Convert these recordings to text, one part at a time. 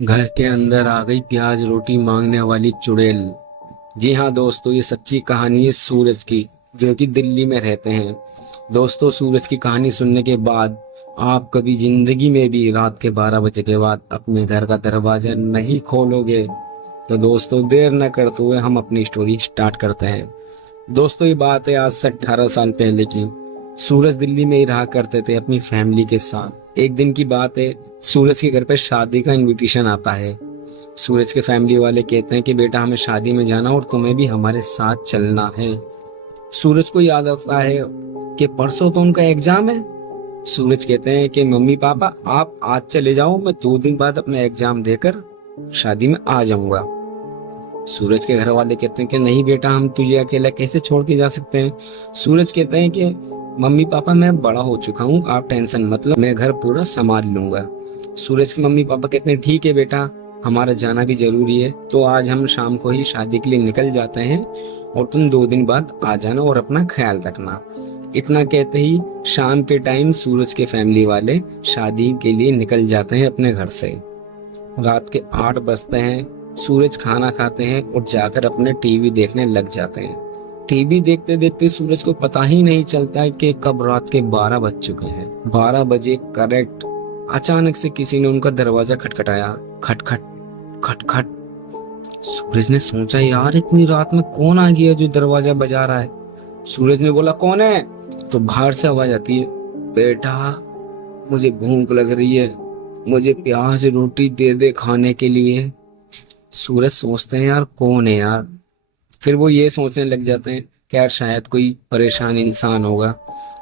घर के अंदर आ गई प्याज रोटी मांगने वाली चुड़ैल। जी हाँ दोस्तों, ये सच्ची कहानी है सूरज की, जो कि दिल्ली में रहते हैं। दोस्तों, सूरज की कहानी सुनने के बाद आप कभी जिंदगी में भी रात के 12 बजे के बाद अपने घर का दरवाजा नहीं खोलोगे। तो दोस्तों, देर न करते हुए हम अपनी स्टोरी स्टार्ट करते हैं। दोस्तों, ये बात है आज से 18 साल पहले की। सूरज दिल्ली में ही रहा करते थे अपनी फैमिली के साथ। एक दिन की बात है, सूरज के घर पे शादी का इनविटेशन आता है। सूरज के फैमिली वाले कहते हैं कि बेटा, हमें शादी में जाना और तुम्हें भी हमारे साथ चलना है। सूरज को याद आता है कि परसों तो उनका एग्जाम है। सूरज कहते हैं कि मम्मी पापा आप आज चले जाओ, मैं 2 दिन बाद अपना एग्जाम देकर शादी में आ जाऊंगा। सूरज के घर वाले कहते हैं कि नहीं बेटा, हम तुझे अकेला कैसे छोड़ के जा सकते हैं। सूरज कहते हैं कि मम्मी पापा मैं बड़ा हो चुका हूँ, आप टेंशन मत लो, मैं घर पूरा संभाल लूंगा। सूरज के मम्मी पापा कहते हैं ठीक है बेटा, हमारा जाना भी जरूरी है, तो आज हम शाम को ही शादी के लिए निकल जाते हैं और तुम 2 दिन बाद आ जाना और अपना ख्याल रखना। इतना कहते ही शाम के टाइम सूरज के फैमिली वाले शादी के लिए निकल जाते हैं अपने घर से। रात के 8 बजते हैं। सूरज खाना खाते हैं और जाकर अपने टीवी देखने लग जाते हैं। टीवी देखते देखते सूरज को पता ही नहीं चलता है कि कब रात के 12 बज चुके हैं। 12 बजे करेक्ट अचानक से किसी ने उनका दरवाजा खटखटाया। खटखट खटखट। सूरज ने सोचा, यार इतनी रात में कौन आ गया जो दरवाजा बजा रहा है। सूरज ने बोला, कौन है? तो बाहर से आवाज आती है, बेटा मुझे भूख लग रही है, मुझे प्याज रोटी दे दे खाने के लिए। सूरज सोचते हैं, यार कौन है यार। फिर वो ये सोचने लग जाते हैं कि यार शायद कोई परेशान इंसान होगा।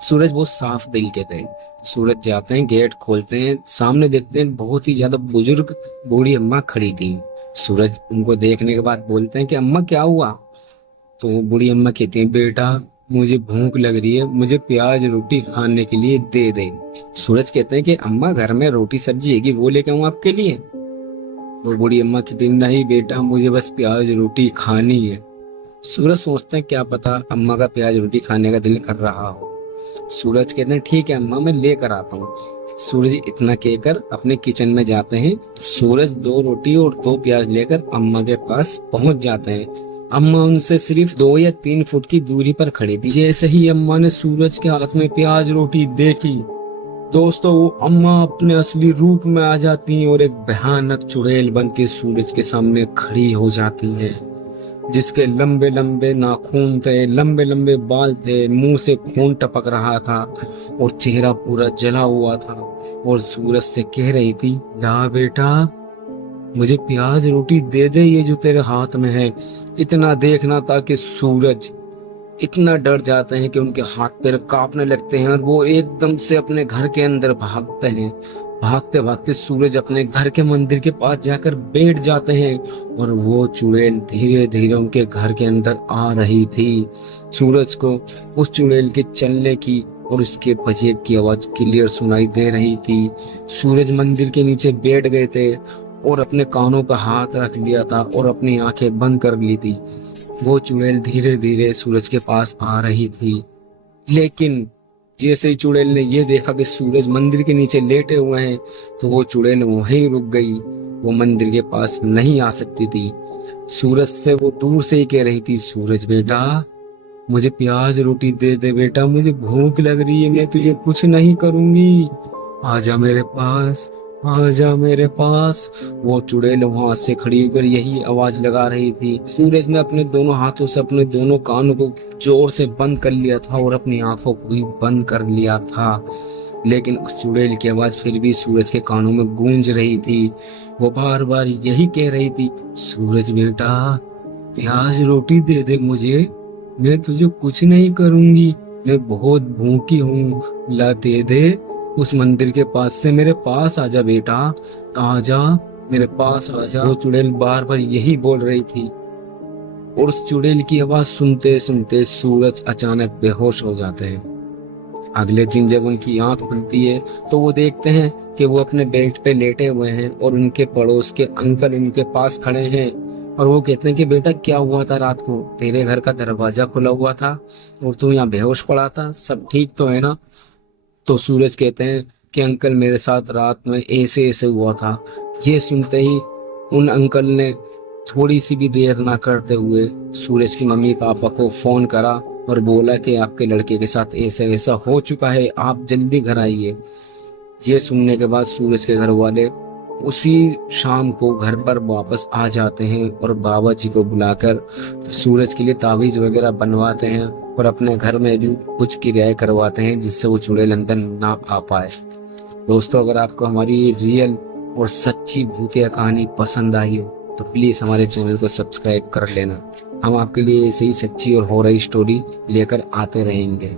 सूरज बहुत साफ दिल के थे। सूरज जाते हैं, गेट खोलते हैं, सामने देखते हैं बहुत ही ज्यादा बुजुर्ग बूढ़ी अम्मा खड़ी थी। सूरज उनको देखने के बाद बोलते हैं कि अम्मा क्या हुआ। तो वो बूढ़ी अम्मा कहती है, बेटा मुझे भूख लग रही है, मुझे प्याज रोटी खाने के लिए दे दे। सूरज कहते हैं कि अम्मा घर में रोटी सब्जी है, वो लेके आऊं आपके लिए। वो बूढ़ी अम्मा कहती है, नहीं बेटा मुझे बस प्याज रोटी खानी है। सूरज सोचते हैं क्या पता अम्मा का प्याज रोटी खाने का दिल कर रहा हो। सूरज कहते हैं ठीक है अम्मा, मैं लेकर आता हूँ। सूरज इतना कहकर अपने किचन में जाते हैं। सूरज 2 रोटी और 2 प्याज लेकर अम्मा के पास पहुंच जाते हैं। अम्मा उनसे सिर्फ 2 या 3 फुट की दूरी पर खड़ी थी। जैसे ही अम्मा ने सूरज के हाथ में प्याज रोटी देखी, दोस्तों वो अम्मा अपने असली रूप में आ जाती हैं और एक भयानक चुड़ैल बन के सूरज के सामने खड़ी हो जाती है, जिसके लंबे लंबे नाखून थे, लंबे लंबे बाल थे, मुंह से खून टपक रहा था और चेहरा पूरा जला हुआ था। और सूरज से कह रही थी, ला बेटा मुझे प्याज रोटी दे दे, ये जो तेरे हाथ में है। इतना देखना था कि सूरज इतना डर जाते हैं कि उनके हाथ पैर कांपने लगते हैं और वो एकदम से अपने घर के अंदर भागते हैं। भागते भागते सूरज अपने घर के मंदिर के पास जाकर बैठ जाते हैं और वो चुड़ैल धीरे धीरे उनके घर के अंदर आ रही थी। सूरज को उस चुड़ैल के चलने की और उसके पजेब की आवाज क्लियर सुनाई दे रही थी। सूरज मंदिर के नीचे बैठ गए थे और अपने कानों पर हाथ रख लिया था और अपनी आंखें बंद कर ली थी। वो चुड़ैल धीरे धीरे सूरज के पास आ रही थी, लेकिन जैसे ही चुड़ैल ने ये देखा कि सूरज मंदिर के नीचे लेटे हुए हैं, तो वो चुड़ैल वहीं रुक गई। वो मंदिर के पास नहीं आ सकती थी। सूरज से वो दूर से ही कह रही थी, सूरज बेटा मुझे प्याज रोटी दे दे बेटा, मुझे भूख लग रही है, मैं तुझे कुछ नहीं करूंगी, आजा मेरे पास, आजा मेरे पास। वो चुड़ैल वहां से खड़ी होकर यही आवाज लगा रही थी। सूरज ने अपने दोनों हाथों से अपने दोनों कानों को जोर से बंद कर लिया था और अपनी आंखों को भी बंद कर लिया था, लेकिन उस चुड़ैल की आवाज फिर भी सूरज के कानों में गूंज रही थी। वो बार बार यही कह रही थी, सूरज बेटा प्याज रोटी दे दे मुझे, मैं तुझे कुछ नहीं करूंगी, मैं बहुत भूखी हूँ, ला दे दे। उस मंदिर के पास से मेरे पास आजा बेटा, आजा मेरे पास आजा। वो चुड़ैल बार बार यही बोल रही थी और उस चुड़ैल की आवाज सुनते सुनते सूरज अचानक बेहोश हो जाते हैं। अगले दिन जब उनकी आंख खुलती है तो वो देखते हैं कि वो अपने बेड पे लेटे हुए हैं और उनके पड़ोस के अंकल उनके पास खड़े हैं और वो कहते हैं कि बेटा क्या हुआ था रात को, तेरे घर का दरवाजा खुला हुआ था और तू यहाँ बेहोश पड़ा था, सब ठीक तो है ना। तो सूरज कहते हैं कि अंकल मेरे साथ रात में ऐसे ऐसे हुआ था। ये सुनते ही उन अंकल ने थोड़ी सी भी देर ना करते हुए सूरज की मम्मी पापा को फोन करा और बोला कि आपके लड़के के साथ ऐसा ऐसा हो चुका है, आप जल्दी घर आइए। ये सुनने के बाद सूरज के घर वाले उसी शाम को घर पर वापस आ जाते हैं और बाबा जी को बुलाकर सूरज के लिए ताबीज वगैरह बनवाते हैं और अपने घर में भी कुछ क्रियाएं करवाते हैं जिससे वो चुड़ैल अंदर ना आ पाए। दोस्तों, अगर आपको हमारी ये रियल और सच्ची भूतिया कहानी पसंद आई हो तो प्लीज हमारे चैनल को सब्सक्राइब कर लेना। हम आपके लिए ऐसे ही सच्ची और हॉरर स्टोरी लेकर आते रहेंगे।